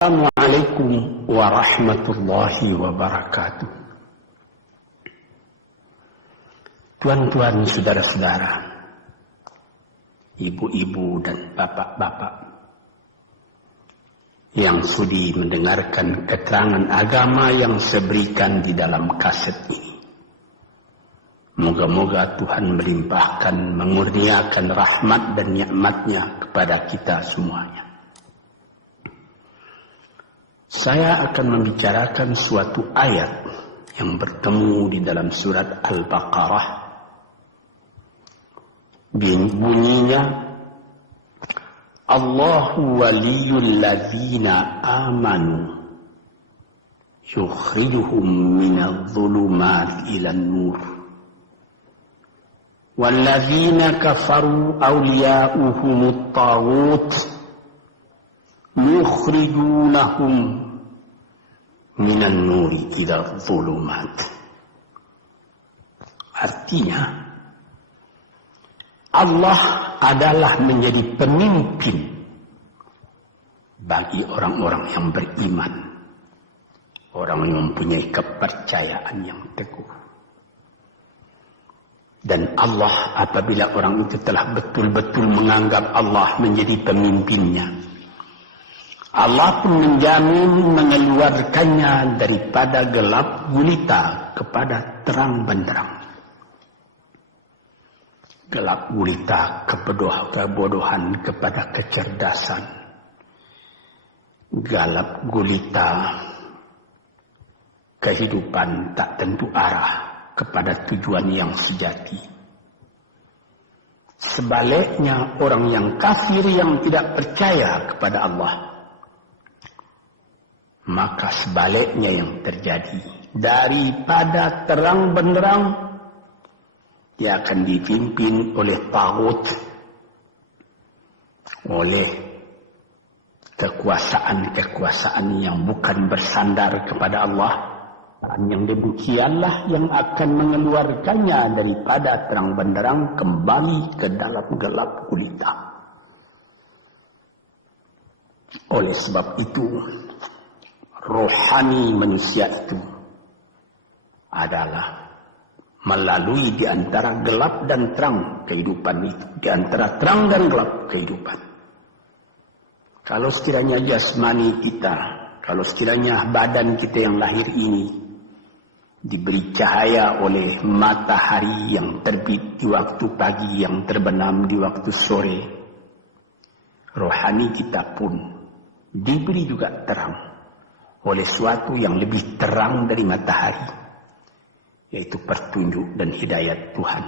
Assalamualaikum warahmatullahi wabarakatuh. Tuan-tuan, saudara-saudara, ibu-ibu dan bapak-bapak yang sudi mendengarkan keterangan agama yang saya berikan di dalam kaset ini. Moga-moga Tuhan melimpahkan, mengurniakan rahmat dan nikmat-Nya kepada kita semuanya. Saya akan membicarakan suatu ayat yang bertemu di dalam surat Al-Baqarah. Bunyinya, Allahu waliyul ladzina amanu yukhrijuhum minadh dhulumati ilan nur wal ladzina kafaru awliya'uhumut taghut yukhrijunahum minan nuri ila dhulumat. Artinya, Allah adalah menjadi pemimpin bagi orang-orang yang beriman, orang yang mempunyai kepercayaan yang teguh. Dan Allah, apabila orang itu telah betul-betul menganggap Allah menjadi pemimpinnya, Allah pun menjamin mengeluarkannya daripada gelap gulita kepada terang benderang. Gelap gulita kebodohan kepada kecerdasan. Gelap gulita kehidupan tak tentu arah kepada tujuan yang sejati. Sebaliknya, orang yang kafir yang tidak percaya kepada Allah, maka sebaliknya yang terjadi, daripada terang benderang, dia akan dipimpin oleh taghut, oleh kekuasaan-kekuasaan yang bukan bersandar kepada Allah. Dan yang demikianlah yang akan mengeluarkannya daripada terang benderang kembali ke dalam gelap gulita. Oleh sebab itu, rohani manusia itu adalah melalui di antara gelap dan terang kehidupan itu, di antara terang dan gelap kehidupan. Kalau sekiranya jasmani kita, kalau sekiranya badan kita yang lahir ini diberi cahaya oleh matahari yang terbit di waktu pagi, yang terbenam di waktu sore, rohani kita pun diberi juga terang oleh suatu yang lebih terang dari matahari, yaitu petunjuk dan hidayat Tuhan.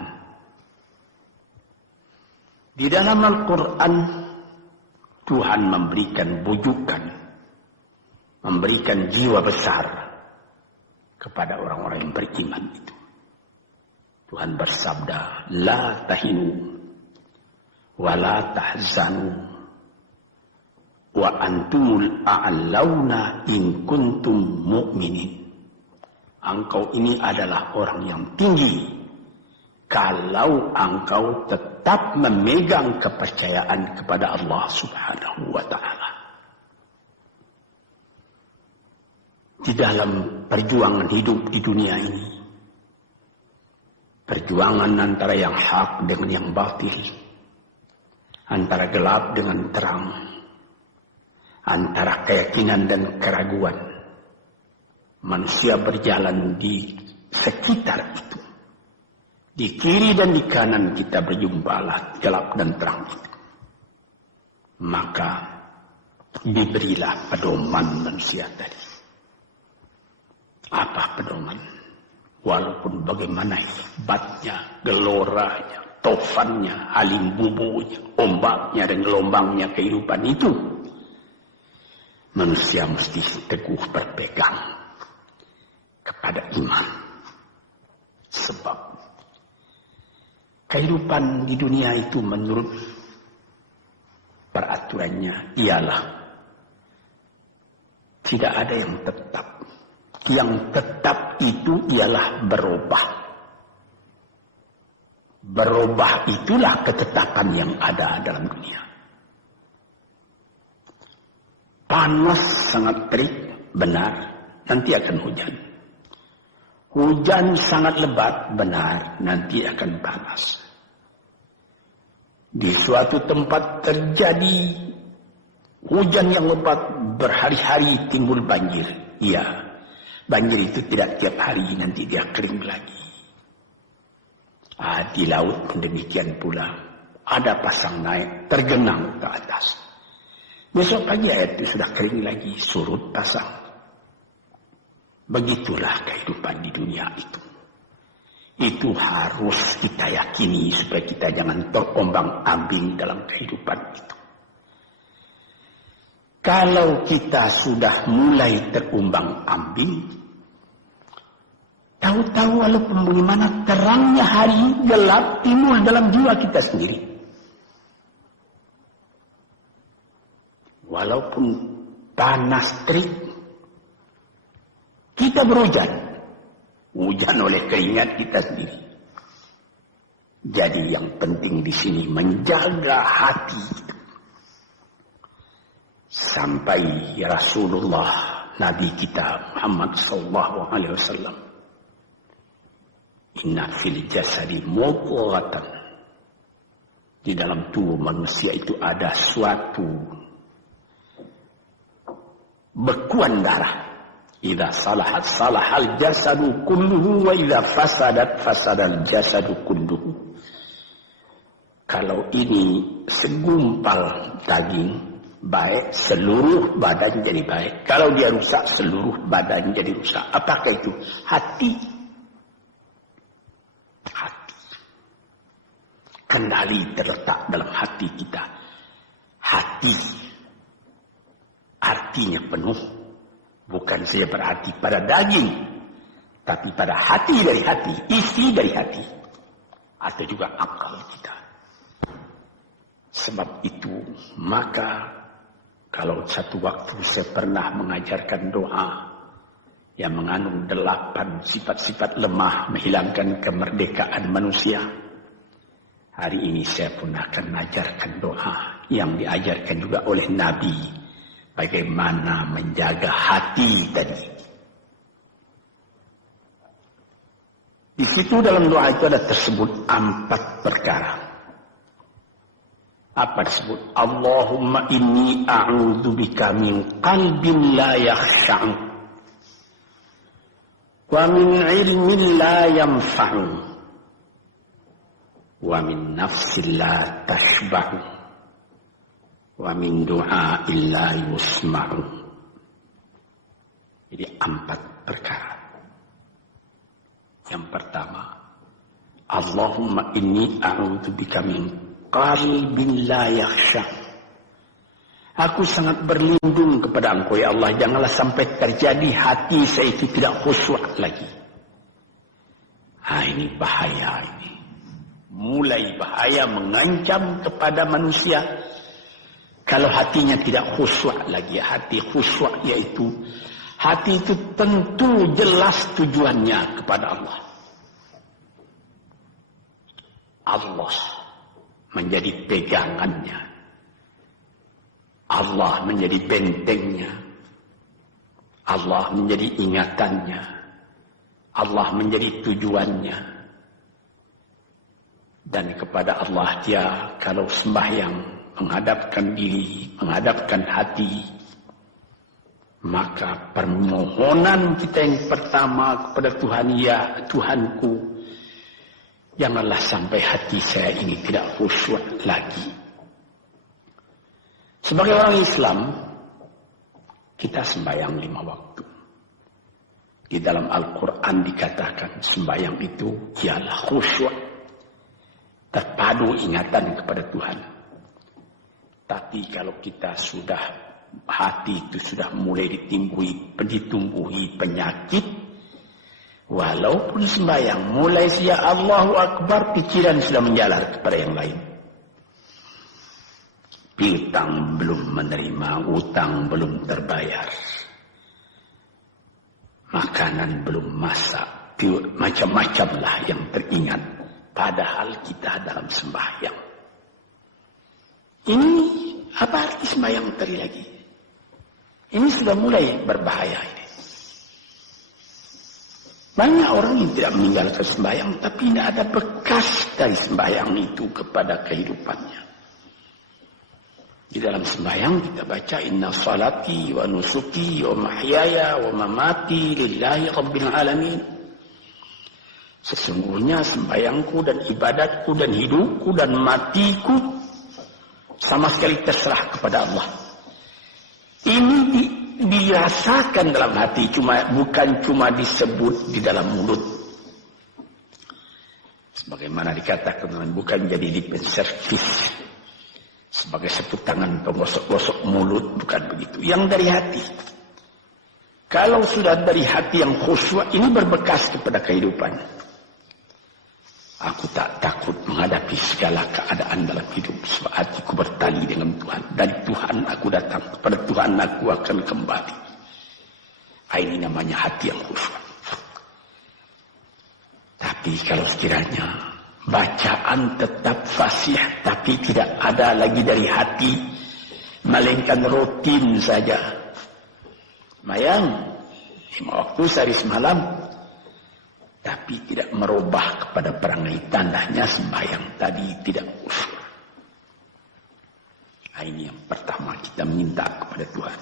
Di dalam Al-Quran, Tuhan memberikan bujukan, memberikan jiwa besar kepada orang-orang yang beriman itu. Tuhan bersabda, La tahinu wa la tahzanu wa antumul a'launa in kuntum mu'minin. Engkau ini adalah orang yang tinggi kalau engkau tetap memegang kepercayaan kepada Allah Subhanahu wa ta'ala. Di dalam perjuangan hidup di dunia ini, perjuangan antara yang hak dengan yang batil, antara gelap dengan terang, antara keyakinan dan keraguan, manusia berjalan di sekitar itu. Di kiri dan di kanan kita berjumpalah gelap dan terang itu. Maka diberilah pedoman manusia tadi. Apa pedoman? Walaupun bagaimana hebatnya, geloranya, tofannya, alim bubunya, ombaknya dan gelombangnya kehidupan itu, manusia mesti teguh berpegang kepada iman. Sebab kehidupan di dunia itu menurut peraturannya ialah tidak ada yang tetap. Yang tetap itu ialah berubah. Berubah itulah ketetapan yang ada dalam dunia. Panas sangat terik, benar, nanti akan hujan. Hujan sangat lebat, benar, nanti akan panas. Di suatu tempat terjadi hujan yang lebat, berhari-hari timbul banjir. Iya, banjir itu tidak tiap hari, nanti dia kering lagi. Di laut pun demikian pula. Ada pasang naik, tergenang ke atas. Besok pagi air itu sudah kering lagi, surut pasang. Begitulah kehidupan di dunia itu. Itu harus kita yakini supaya kita jangan terombang-ambing dalam kehidupan itu. Kalau kita sudah mulai terombang-ambing, tahu-tahu walaupun bagaimana terangnya hari gelap timbul dalam jiwa kita sendiri. Walaupun panas terik, kita berhujan. Hujan oleh keringat kita sendiri. Jadi yang penting di sini menjaga hati itu. Sampai Rasulullah Nabi kita Muhammad SAW, inna fil jasadi mudghatan, di dalam tubuh manusia itu ada suatu bekuan darah. Idza salahat salahal jasadu kulluhu wa idza fasadat fasadal jasadu kulluhu. Kalau ini segumpal daging baik, seluruh badan jadi baik. Kalau dia rusak, seluruh badan jadi rusak. Apakah itu? Hati. Hati. Kendali terletak dalam hati kita. Hati. Artinya penuh. Bukan saja berarti pada daging, tapi pada hati dari hati, isi dari hati, atau juga akal kita. Sebab itu, maka kalau satu waktu saya pernah mengajarkan doa yang mengandung 8 sifat-sifat lemah menghilangkan kemerdekaan manusia, hari ini saya pun akan mengajarkan doa yang diajarkan juga oleh Nabi. Bagaimana menjaga hati tadi. Di situ dalam doa itu ada tersebut 4 perkara. Apa tersebut? Allahumma inni a'udzubika min qalbin la yakhsha'u wa min ilmin la yanfa'u wa min nafsin la tashba'u wa min du'a illa yusma'u. Jadi 4 perkara. Yang pertama, Allahumma inni a'udzubika min qalbin la yakhsha. Aku sangat berlindung kepada Engkau ya Allah, janganlah sampai terjadi hati saya itu tidak khusyuk lagi. Ini bahaya ini. Mulai bahaya mengancam kepada manusia. Kalau hatinya tidak khusyuk lagi, hati khusyuk yaitu hati itu tentu jelas tujuannya kepada Allah. Allah menjadi pegangannya. Allah menjadi bentengnya. Allah menjadi ingatannya. Allah menjadi tujuannya. Dan kepada Allah dia kalau sembahyang menghadapkan diri, menghadapkan hati, maka permohonan kita yang pertama kepada Tuhan, ya Tuhanku, janganlah sampai hati saya ini tidak khusyuk lagi. Sebagai orang Islam, kita sembahyang 5 waktu. Di dalam Al-Quran dikatakan sembahyang itu ialah khusyuk, terpadu ingatan kepada Tuhan. Tapi kalau kita sudah, hati itu sudah mulai ditumbuhi penyakit, walaupun sembahyang, mulai ya Allahu Akbar, pikiran sudah menjalar kepada yang lain. Piutang belum menerima, utang belum terbayar, makanan belum masak, macam-macam lah yang teringat. Padahal kita dalam sembahyang. Ini apa arti sembahyang tadi lagi? Ini sudah mulai berbahaya ini. Banyak orang yang tidak meninggalkan sembahyang, tapi tidak ada bekas dari sembahyang itu kepada kehidupannya. Di dalam sembahyang kita baca inna salati wa nusuki wa mahyaya wa mamati lillahi rabbil alamin. Sesungguhnya sembahyangku dan ibadatku dan hidupku dan matiku sama sekali terserah kepada Allah. Ini dirasakan dalam hati, bukan cuma disebut di dalam mulut. Sebagaimana dikatakan, bukan jadi lip service sebagai seput tangan penggosok-gosok mulut, bukan begitu. Yang dari hati. Kalau sudah dari hati yang khusyuk, ini berbekas kepada kehidupan. Aku tak takut menghadapi segala keadaan dalam hidup, sebab hatiku bertali dengan Tuhan. Dari Tuhan aku datang, kepada Tuhan aku akan kembali. Ini namanya hati yang khusyuk. Tapi kalau sekiranya bacaan tetap fasih, tapi tidak ada lagi dari hati, melainkan rutin saja. Mayang 5 waktu sehari semalam, tapi tidak merubah kepada perangai, tandanya sembahyang tadi tidak khusyuk. Ini yang pertama kita minta kepada Tuhan.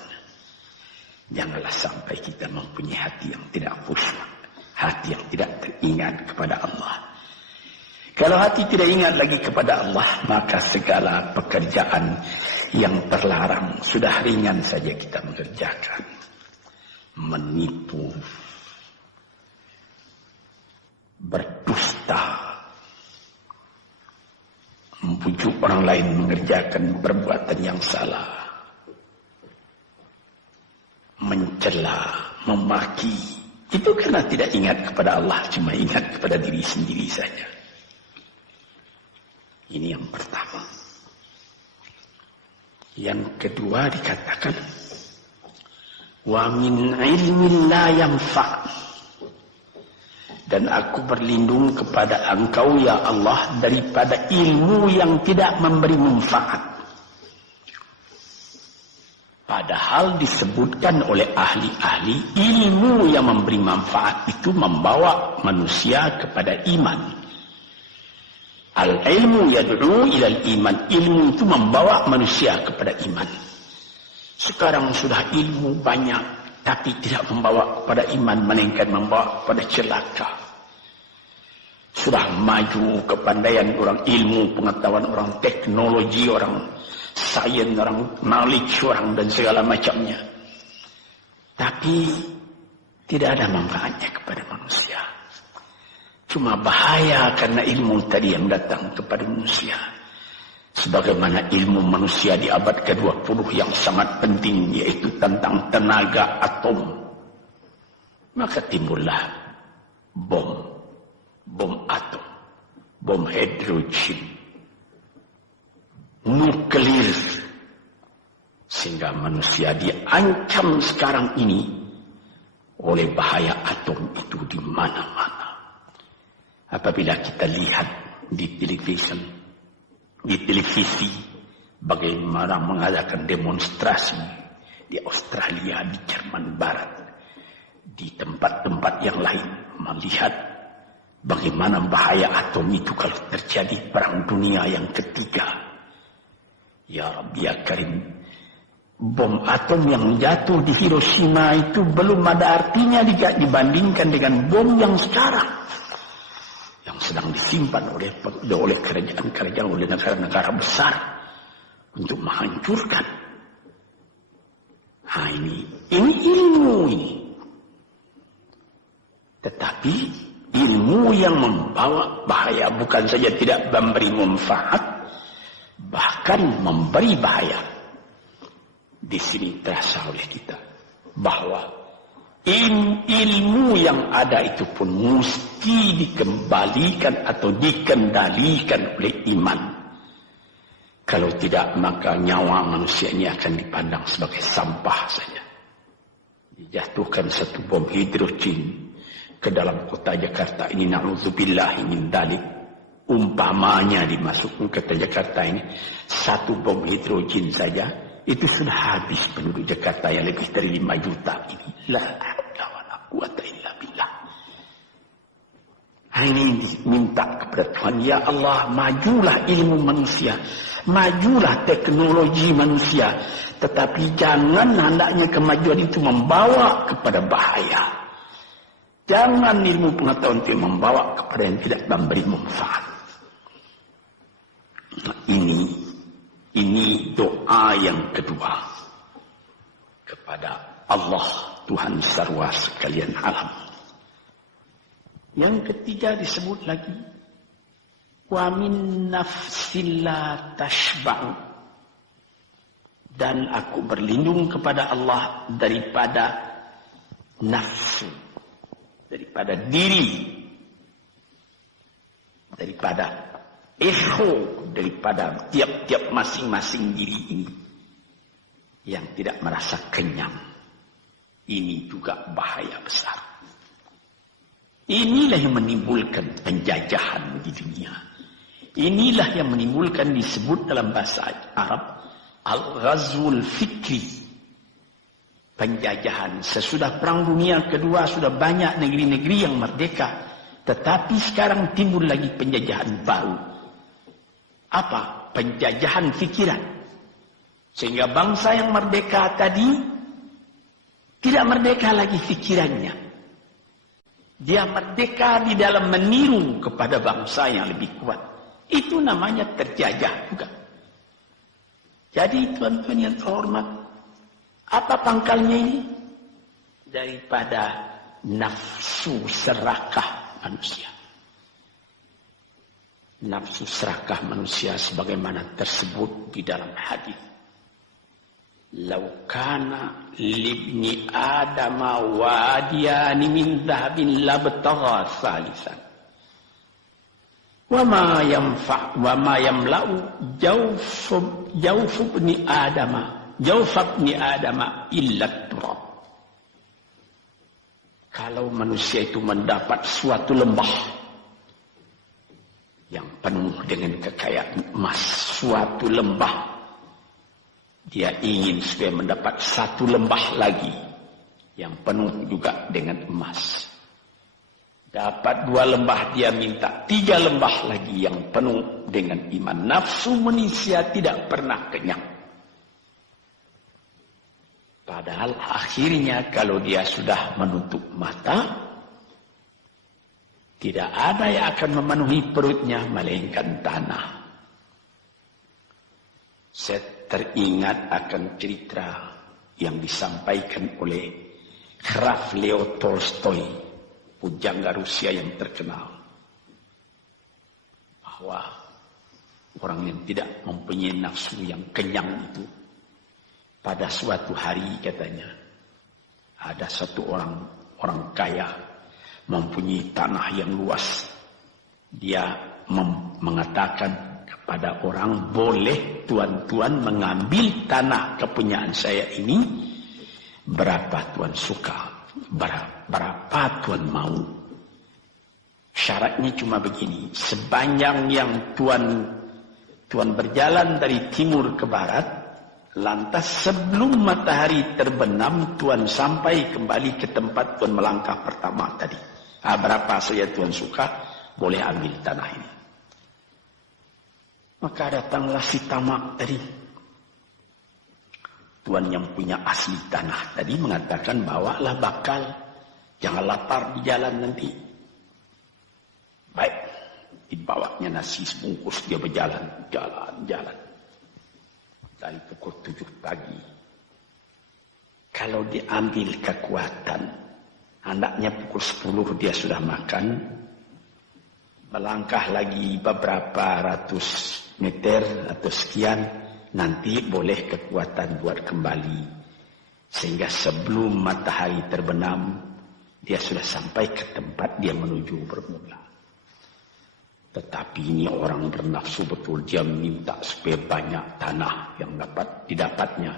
Janganlah sampai kita mempunyai hati yang tidak khusyuk, hati yang tidak teringat kepada Allah. Kalau hati tidak ingat lagi kepada Allah, maka segala pekerjaan yang terlarang sudah ringan saja kita mengerjakan. Menipu, berdusta, membujuk orang lain mengerjakan perbuatan yang salah, mencela, memaki, itu karena tidak ingat kepada Allah, cuma ingat kepada diri sendiri saja. Ini yang pertama. Yang kedua dikatakan, wa min ilmin la yanfa'. Dan aku berlindung kepada Engkau ya Allah daripada ilmu yang tidak memberi manfaat. Padahal disebutkan oleh ahli-ahli, ilmu yang memberi manfaat itu membawa manusia kepada iman. Al-ilmu yad'u ilal iman. Ilmu itu membawa manusia kepada iman. Sekarang sudah ilmu banyak, tapi tidak membawa kepada iman, melainkan membawa kepada celaka. Sudah maju kepandaian orang, ilmu, pengetahuan orang, teknologi orang, sains orang, knowledge orang, dan segala macamnya. Tapi tidak ada manfaatnya kepada manusia. Cuma bahaya karena ilmu tadi yang datang kepada manusia. Sebagaimana ilmu manusia di abad ke-20 yang sangat penting, yaitu tentang tenaga atom. Maka timbullah bom atom, bom hidrogen, nuklir. Sehingga manusia diancam sekarang ini oleh bahaya atom itu di mana-mana. Apabila kita lihat di televisi, bagaimana mengadakan demonstrasi di Australia, di Jerman Barat, di tempat-tempat yang lain, melihat bagaimana bahaya atom itu kalau terjadi perang dunia yang ketiga. Ya Rabbi ya Karim, bom atom yang jatuh di Hiroshima itu belum ada artinya dibandingkan dengan bom yang sekarang, yang sedang disimpan oleh kerajaan-kerajaan, oleh negara-negara besar untuk menghancurkan. Ini ilmu ini. Tetapi ilmu yang membawa bahaya, bukan saja tidak memberi manfaat, bahkan memberi bahaya. Di sini terasa oleh kita bahwa ilmu yang ada itu pun mesti dikembalikan atau dikendalikan oleh iman. Kalau tidak, maka nyawa manusia ini akan dipandang sebagai sampah saja. Dijatuhkan satu bom hidrogen ke dalam kota Jakarta ini, na'udzubillahi min dzalik. Umpamanya dimasukkan ke kota Jakarta ini, satu bom hidrogen saja itu sudah habis penduduk Jakarta yang lebih dari 5 juta ini. La haula wala quwata illa billah. Ini minta kepada Tuhan, ya Allah, majulah ilmu manusia, majulah teknologi manusia, tetapi jangan hendaknya kemajuan itu membawa kepada bahaya. Jangan ilmu pengetahuan itu membawa kepada yang tidak memberi manfaat. Nah, ini doa yang kedua kepada Allah Tuhan sarwa sekalian alam. Yang ketiga disebut lagi, wa min nafsin la tashba'u, dan aku berlindung kepada Allah daripada nafsu, daripada diri, daripada ego, daripada tiap-tiap masing-masing diri ini yang tidak merasa kenyang. Ini juga bahaya besar. Inilah yang menimbulkan penjajahan di dunia. Inilah yang menimbulkan, disebut dalam bahasa Arab, al-ghazwul fikri. Penjajahan. Sesudah Perang Dunia Kedua sudah banyak negeri-negeri yang merdeka. Tetapi sekarang timbul lagi penjajahan baru. Apa? Penjajahan fikiran. Sehingga bangsa yang merdeka tadi tidak merdeka lagi fikirannya. Dia merdeka di dalam meniru kepada bangsa yang lebih kuat. Itu namanya terjajah juga. Jadi tuan-tuan yang terhormat, apa pangkalnya ini? Daripada nafsu serakah manusia. Nafsu serakah manusia sebagaimana tersebut di dalam hadis. Lau kana libni adama wadiyani min dhahabin labtagha salisan. Wa ma yamla'u jawf ibni adama illa turab. Kalau manusia itu mendapat suatu lembah yang penuh dengan kekayaan emas, suatu lembah, dia ingin supaya mendapat satu lembah lagi yang penuh juga dengan emas. Dapat 2 lembah, dia minta 3 lembah lagi yang penuh dengan iman. Nafsu manusia tidak pernah kenyang. Padahal akhirnya kalau dia sudah menutup mata, tidak ada yang akan memenuhi perutnya melainkan tanah. Saya teringat akan cerita yang disampaikan oleh Graf Leo Tolstoy, pujangga Rusia yang terkenal, bahwa orang yang tidak mempunyai nafsu yang kenyang itu, pada suatu hari katanya, ada satu orang kaya mempunyai tanah yang luas. Dia mengatakan kepada orang, boleh tuan-tuan mengambil tanah kepunyaan saya ini, berapa tuan suka, berapa tuan mau. Syaratnya cuma begini, sepanjang yang tuan berjalan dari timur ke barat, lantas sebelum matahari terbenam, tuan sampai kembali ke tempat tuan melangkah pertama tadi. Berapa saja tuan suka, boleh ambil tanah ini. Maka datanglah si tamak tadi. Tuan yang punya asli tanah tadi mengatakan, bawalah bakal, jangan lapar di jalan nanti. Baik, dibawanya nasi sebungkus, dia berjalan, jalan. Dari pukul 7 pagi. Kalau diambil kekuatan, hendaknya pukul 10 dia sudah makan. Melangkah lagi beberapa ratus meter atau sekian, nanti boleh kekuatan buat kembali. Sehingga sebelum matahari terbenam, dia sudah sampai ke tempat dia menuju bermula. Tetapi ini orang bernafsu betul, dia minta supaya banyak tanah yang dapat didapatnya.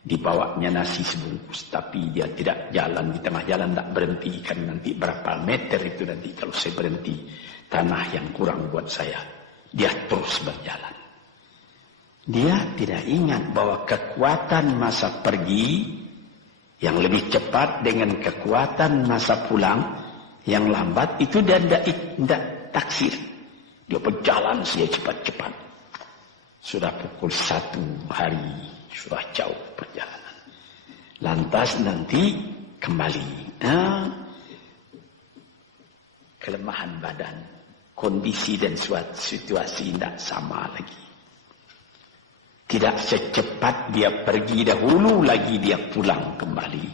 Dibawanya nasi sebungkus, tapi dia tidak jalan, di tengah jalan tak berhenti, kan nanti berapa meter itu nanti kalau saya berhenti, tanah yang kurang buat saya. Dia terus berjalan. Dia tidak ingat bahwa kekuatan masa pergi yang lebih cepat dengan kekuatan masa pulang yang lambat itu dia tidak taksir. Dia berjalan saja cepat-cepat. Sudah pukul 1 hari, sudah jauh perjalanan. Lantas nanti kembali. Kelemahan badan, kondisi dan situasi tidak sama lagi. Tidak secepat dia pergi dahulu lagi dia pulang kembali.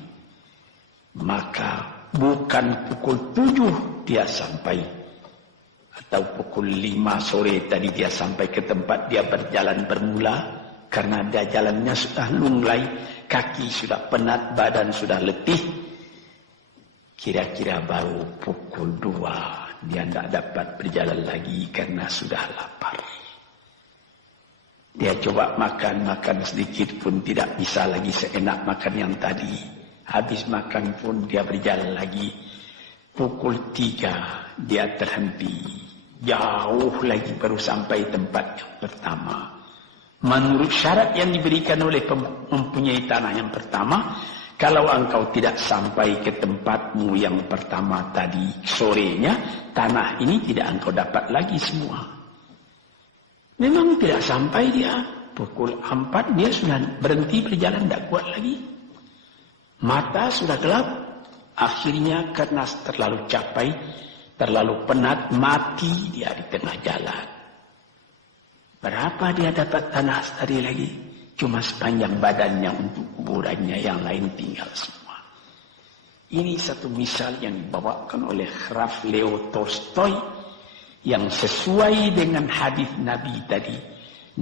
Maka bukan pukul 7 dia sampai. Atau pukul 5 sore tadi dia sampai ke tempat dia berjalan bermula. Karena dia jalannya sudah lunglai. Kaki sudah penat, badan sudah letih. Kira-kira baru pukul 2 dia tidak dapat berjalan lagi karena sudah lapar. Dia coba makan sedikit pun tidak bisa lagi seenak makan yang tadi. Habis makan pun dia berjalan lagi. Pukul 3 dia terhenti. Jauh lagi baru sampai tempat yang pertama. Menurut syarat yang diberikan oleh mempunyai tanah yang pertama, kalau engkau tidak sampai ke tempatmu yang pertama tadi sorenya, tanah ini tidak engkau dapat lagi semua. Memang tidak sampai dia. Pukul 4 dia sudah berhenti berjalan, tidak kuat lagi. Mata sudah gelap. Akhirnya karena terlalu capek, terlalu penat, mati dia di tengah jalan. Berapa dia dapat tanah tadi lagi? Cuma sepanjang badannya untuk kuburannya, yang lain tinggal semua. Ini satu misal yang dibawakan oleh Graf Leo Tolstoy, yang sesuai dengan hadis Nabi tadi,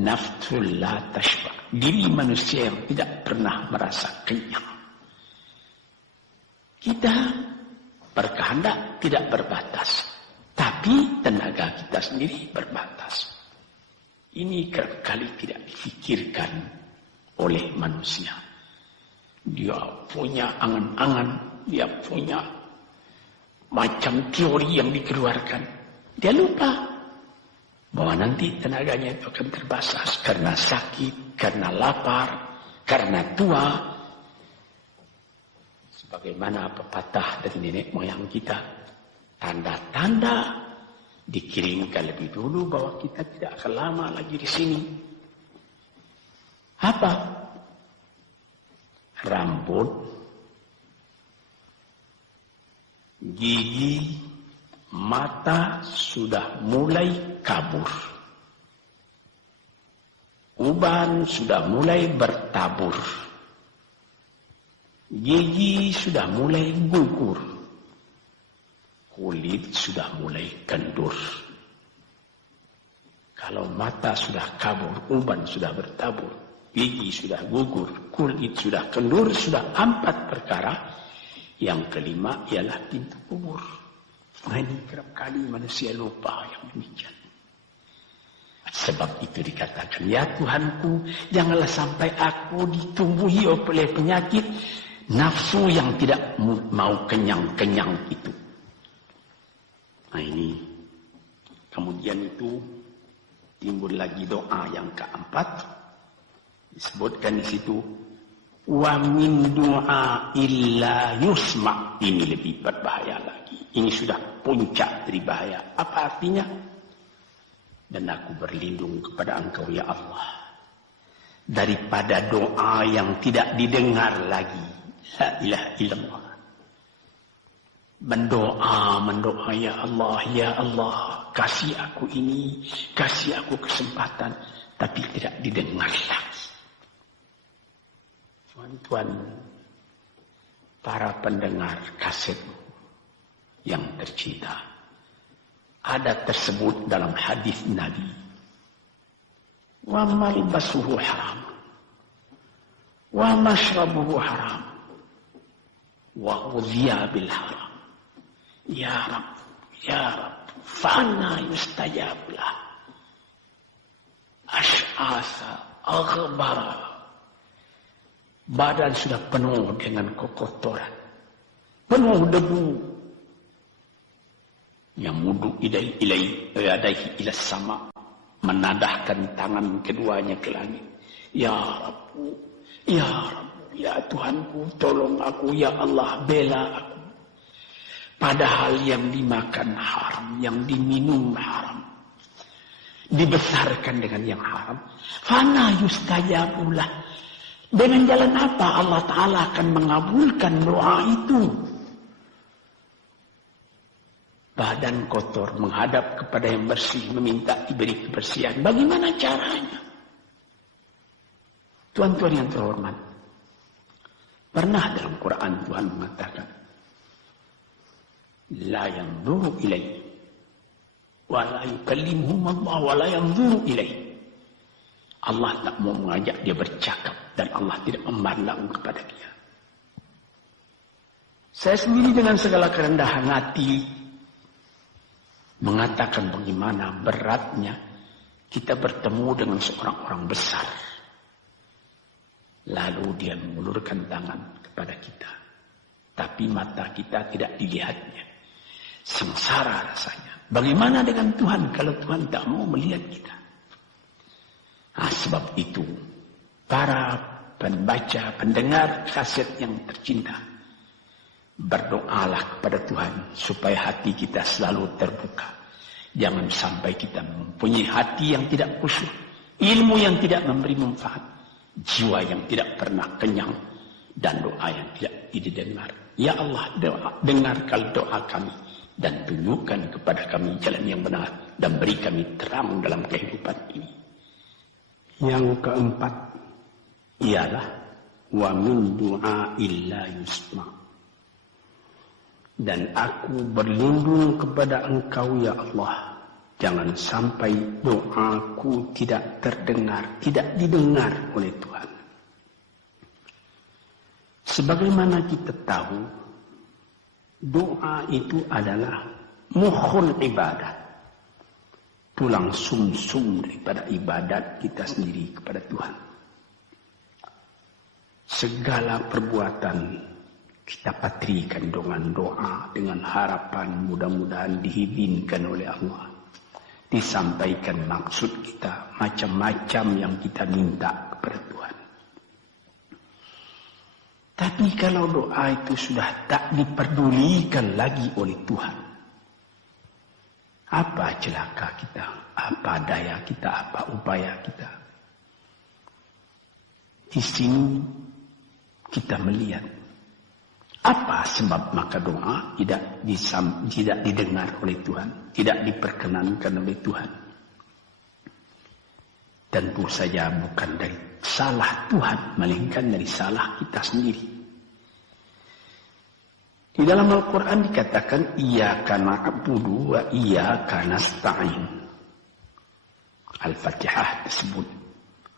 nafsul la tashba, diri manusia yang tidak pernah merasa kenyang. Kita berkehendak tidak berbatas, tapi tenaga kita sendiri berbatas. Ini kali tidak difikirkan oleh manusia. Dia punya angan-angan, dia punya macam teori yang dikeluarkan. Dia lupa bahwa nanti tenaganya itu akan terbasas karena sakit, karena lapar, karena tua. Sebagaimana pepatah dari nenek moyang kita, tanda-tanda dikirimkan lebih dulu bahwa kita tidak akan lama lagi di sini. Apa? Rambut, gigi, mata sudah mulai kabur. Uban sudah mulai bertabur. Gigi sudah mulai gugur. Kulit sudah mulai kendur. Kalau mata sudah kabur, uban sudah bertabur, gigi sudah gugur, kulit sudah kendur, sudah 4 perkara. Yang kelima ialah pintu kubur. Nah, ini kerap kali manusia lupa yang demikian. Sebab itu dikatakan, ya Tuhanku, janganlah sampai aku ditumbuhi oleh penyakit nafsu yang tidak mau kenyang-kenyang itu. Nah ini, kemudian itu timbul lagi doa yang keempat. Disebutkan di situ, wa min du'a illa yusma. Ini lebih berbahaya lagi. Ini sudah puncak dari bahaya. Apa artinya? Dan aku berlindung kepada Engkau ya Allah, daripada doa yang tidak didengar lagi. La ilaha illallah. Mendoa ya Allah, kasih aku ini, kasih aku kesempatan, tapi tidak didengar lagi. Tuan-tuan, para pendengar kaset yang tercinta, ada tersebut dalam hadis Nabi, wa malbasuhu haram, wa mashrabuhu haram, wa ghudhiya bil haram. Ya Rab, fa'anna yustajab lah. Ash'asa, aghbara. Badan sudah penuh dengan kotoran, penuh debu. Yamudu ilaihi ila sama, menadahkan tangan keduanya ke langit. Ya Rabbu, ya Rabbu, ya Tuhanku, tolong aku, ya Allah, bela aku. Padahal yang dimakan haram, yang diminum haram, dibesarkan dengan yang haram. Fana yustajabulah. Dengan jalan apa Allah Ta'ala akan mengabulkan doa itu? Badan kotor menghadap kepada yang bersih, meminta diberi kebersihan. Bagaimana caranya? Tuan-tuan yang terhormat, pernah dalam Quran Tuhan mengatakan, la yanzuru ilaihi wa la yukallimuhum Allah wa la yanzuru ilaihi. Allah tak mau mengajak dia bercakap dan Allah tidak memandang kepada dia. Saya sendiri dengan segala kerendahan hati mengatakan bagaimana beratnya kita bertemu dengan seorang orang besar. Lalu dia mengulurkan tangan kepada kita. Tapi mata kita tidak dilihatnya. Sengsara rasanya. Bagaimana dengan Tuhan kalau Tuhan tak mau melihat kita? Nah, sebab itu para pembaca, pendengar kaset yang tercinta, berdoalah kepada Tuhan supaya hati kita selalu terbuka. Jangan sampai kita mempunyai hati yang tidak khusyuk, ilmu yang tidak memberi manfaat, jiwa yang tidak pernah kenyang, dan doa yang tidak didengar. Ya Allah, dengarkan doa kami dan tunjukkan kepada kami jalan yang benar dan beri kami terang dalam kehidupan ini. Yang keempat ialah wa min du'a illa yusma. Dan aku berlindung kepada Engkau ya Allah, jangan sampai doaku tidak terdengar, tidak didengar oleh Tuhan. Sebagaimana kita tahu, doa itu adalah mukhul ibadah, tulang sumsum daripada ibadat kita sendiri kepada Tuhan. Segala perbuatan kita patrikan dengan doa, dengan harapan mudah-mudahan diizinkan oleh Allah. Disampaikan maksud kita, macam-macam yang kita minta kepada Tuhan. Tapi kalau doa itu sudah tak diperdulikan lagi oleh Tuhan, apa celaka kita, apa daya kita, apa upaya kita? Di sini kita melihat apa sebab maka doa tidak didengar oleh Tuhan, tidak diperkenankan oleh Tuhan. Tentu saja bukan dari salah Tuhan, melainkan dari salah kita sendiri. Di dalam Al-Quran dikatakan, Iyyaka na'budu wa iyyaka nasta'in. Al-Fatihah tersebut,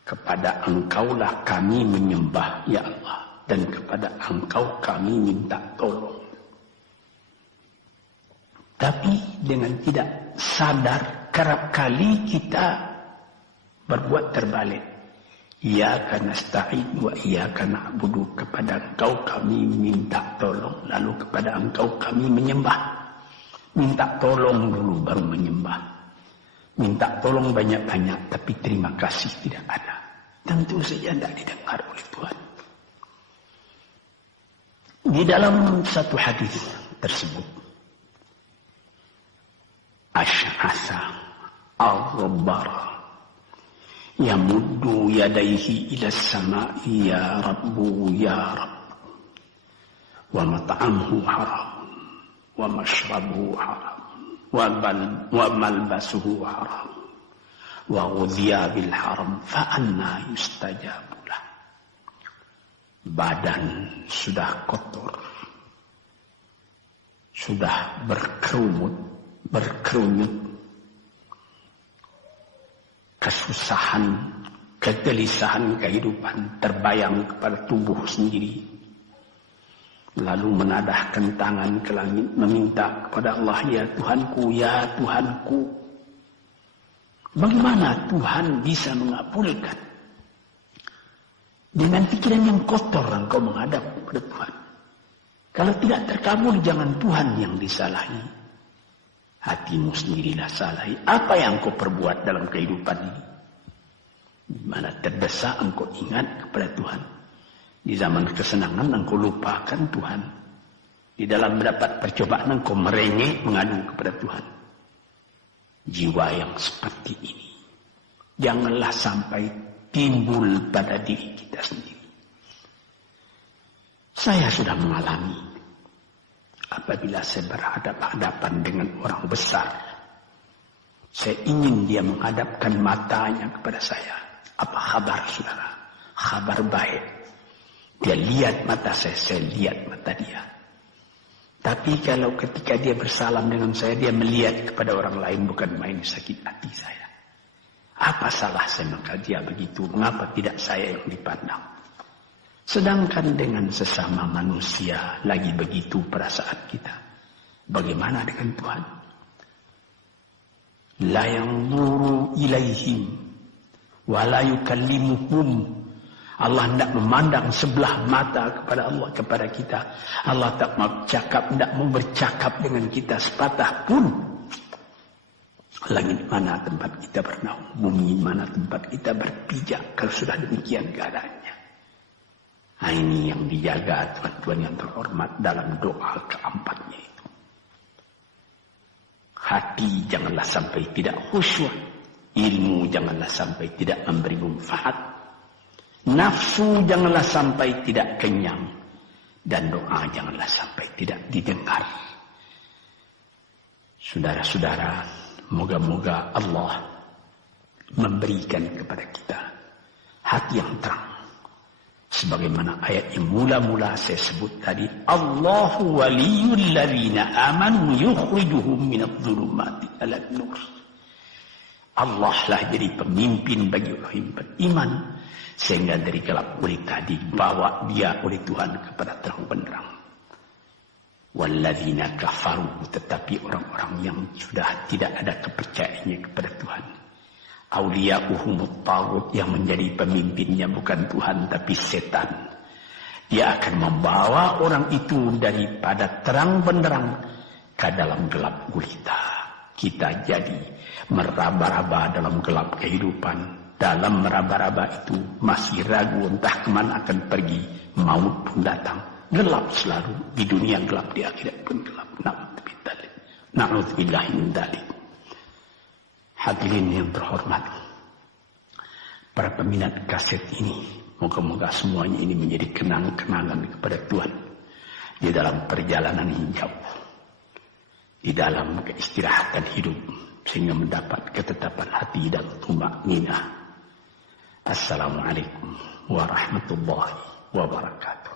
kepada Engkaulah kami menyembah, ya Allah. Dan kepada Engkau kami minta tolong. Tapi dengan tidak sadar, kerap kali kita berbuat terbalik. Iyyaka nasta'in wa iyyaka na'budu. Kepada Engkau kami minta tolong, lalu kepada Engkau kami menyembah. Minta tolong dulu baru menyembah. Minta tolong banyak-banyak, tapi terima kasih tidak ada. Tentu saja tidak didengar oleh Tuhan. Di dalam satu hadis tersebut, Asy'asa al-Ghabbara yamuddu yadayhi ila as-sama'i ya Rabbu ya Rabbu, wa mat'amuhu haram wa mashrabuhu haram wa malbasuhu haram wa ghudhiya bil haram fa anna yustajabu. Badan sudah kotor, sudah berkerunyut, kesusahan, kegelisahan kehidupan terbayang kepada tubuh sendiri. Lalu menadahkan tangan ke langit, meminta kepada Allah, ya Tuhanku, ya Tuhanku. Bagaimana Tuhan bisa mengabulkan? Dengan pikiran yang kotor engkau menghadap kepada Tuhan. Kalau tidak terkabul, jangan Tuhan yang disalahi. Hatimu sendirilah salahi. Apa yang kau perbuat dalam kehidupan ini? Di mana terdesak engkau ingat kepada Tuhan. Di zaman kesenangan engkau lupakan Tuhan. Di dalam mendapat percobaan engkau merengek mengadu kepada Tuhan. Jiwa yang seperti ini janganlah sampai timbul pada diri kita sendiri. Saya sudah mengalami apabila saya berhadapan-hadapan dengan orang besar. Saya ingin dia menghadapkan matanya kepada saya. Apa kabar saudara? Kabar baik. Dia lihat mata saya lihat mata dia. Tapi kalau ketika dia bersalam dengan saya, dia melihat kepada orang lain, bukan main sakit hati saya. Apa salah saya maka dia begitu? Mengapa tidak saya yang dipandang? Sedangkan dengan sesama manusia lagi begitu perasaan kita. Bagaimana dengan Tuhan? La yanzuru ilaihim wa la yukallimuhum. Allah tidak memandang sebelah mata kepada Allah, kepada kita. Allah tak mau cakap, tidak mau bercakap dengan kita sepatah pun. Langit mana tempat kita bernaung, bumi mana tempat kita berpijak, kalau sudah demikian keadaannya. Nah, ini yang dijaga tuan-tuan yang terhormat dalam doa keempatnya itu. Hati janganlah sampai tidak khusyuk. Ilmu janganlah sampai tidak memberi manfaat. Nafsu janganlah sampai tidak kenyang. Dan doa janganlah sampai tidak didengar. Saudara-saudara, moga-moga Allah memberikan kepada kita hati yang terang. Sebagaimana ayat yang mula-mula saya sebut tadi. Allahu waliyul ladzina amanu yukhrijuhum minadh-dhulumati ilan nur. Allah lah jadi pemimpin bagi orang yang beriman. Sehingga dari gelap gulita dibawa dia oleh Tuhan kepada terang benderang. Walladzina kafaru, tetapi orang-orang yang sudah tidak ada kepercayaannya kepada Tuhan. Auliya'uhumut taghut, yang menjadi pemimpinnya bukan Tuhan tapi setan. Dia akan membawa orang itu daripada terang benderang ke dalam gelap gulita. Kita jadi meraba-raba dalam gelap kehidupan. Dalam meraba-raba itu masih ragu entah kemana akan pergi. Maut pun datang. Gelap selalu. Di dunia gelap, di akhirat pun gelap. Na'udzubillah min dzalik. Hadirin yang terhormat. Para peminat kaset ini. Moga-moga semuanya ini menjadi kenang-kenangan kepada Tuhan. Di dalam perjalanan yang jauh. Di dalam keistirahatan hidup. Sehingga mendapat ketetapan hati dan tumakninah. Assalamualaikum warahmatullahi wabarakatuh.